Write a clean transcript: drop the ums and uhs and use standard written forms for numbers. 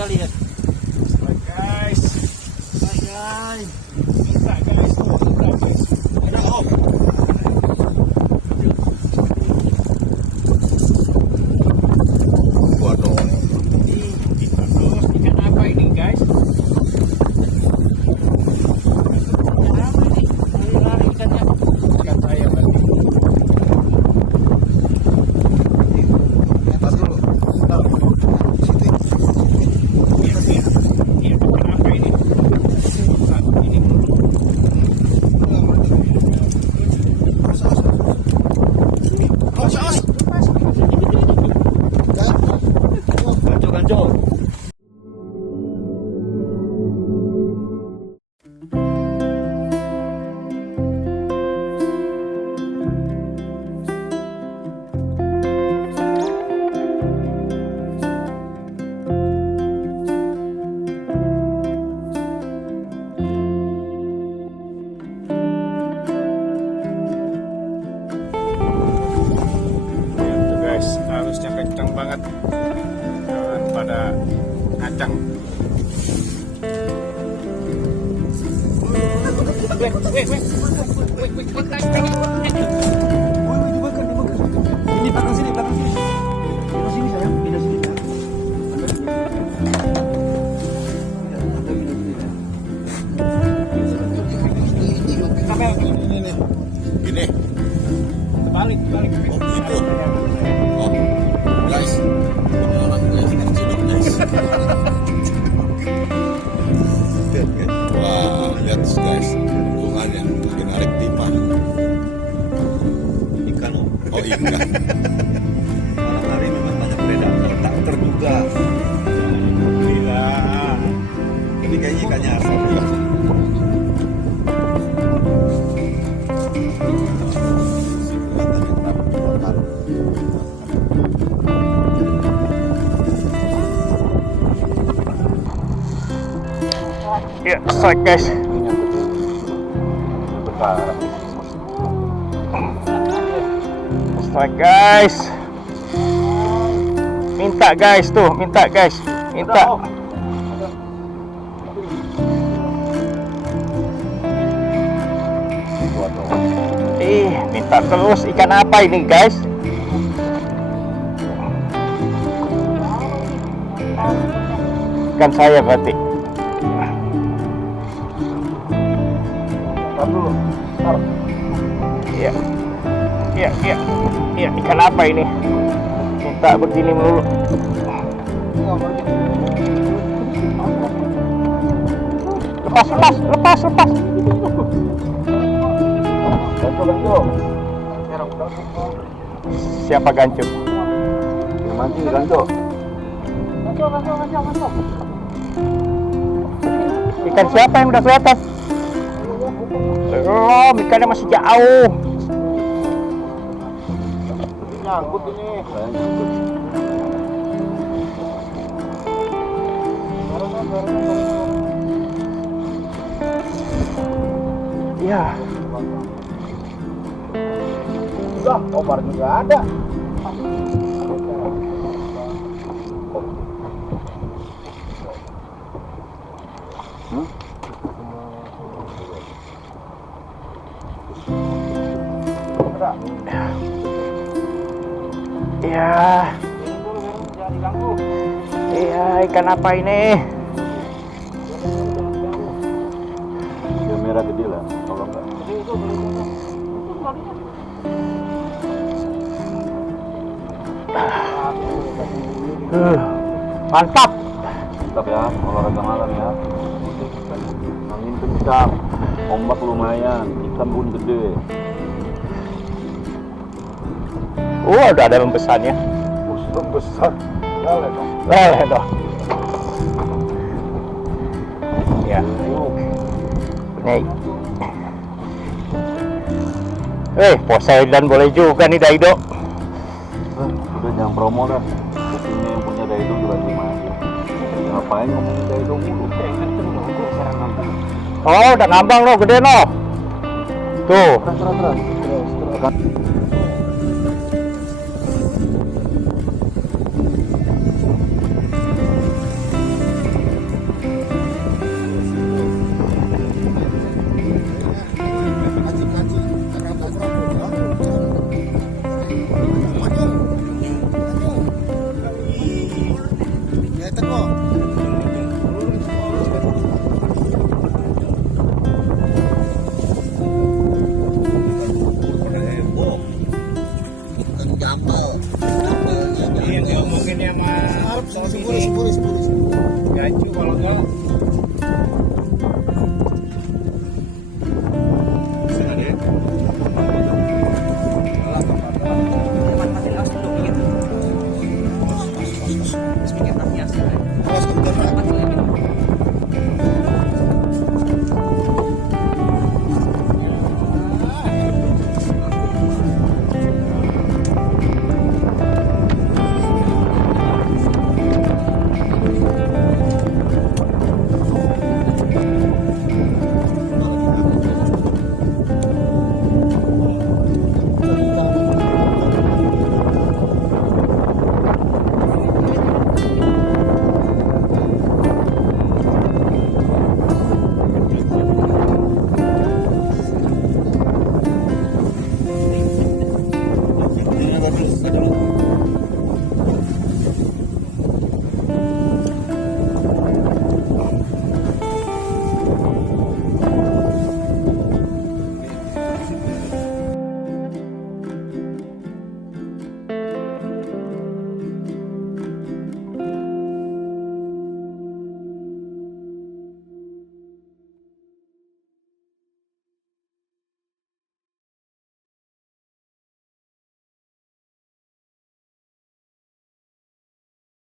kali ya. Guys. Guys. Bisa guys. Ada om. Waduh. Kita terus ikan apa ini guys? Apa ini? Lari ikannya. Ikan saya berarti. Atas dulu. Iya, ikan apa ini? Satu ini dulu. Ganco. Itu guys, harusnya kencang banget. Jangan pada ngacang. Ini belakang sini. Pindah sini sayang, pindah sini ya. Ini. Balik. Oh gitu. Oh, guys, ini orang guys, guys. Wah, lihat guys, hubungannya lagi narik timah. Ikan om. Oh ikan. Malam hari memang banyak predator tak terduga. Gila. Ini kayaknya ikannya asal. Ya, strike guys. Strike guys. Minta guys. Minta terus. Ikan apa ini guys? Ikan saya berarti. Iya, ikan apa ini? Minta begini melulu. Lepas. Gancu. Siapa gancu? Yang mancing gancu. Ikan siapa yang udah kelihatan? Belum, ikannya masih jauh. Nyangkut ini. Iya. Sudah, Omar juga ada. Iya, ikan apa ini? Yang merah gede lah, kalau enggak. Mantap. Mantap ya, olahraga malam ya. Angin kencang, ombak lumayan, ikan pun gede. Udah ada rembesannya. Besar. Lele dong. Ya. Nih. Poseidon boleh juga nih Daido. Udah jangan promo dah. Kesini yang punya Daido juga terima aja. Ngapain ngomongin Daido mulu? Oh, udah ngambang lo, gede lo. Tuh. Terus. Yang diomongin sama Arab sama sepuluh. gacu kalau enggak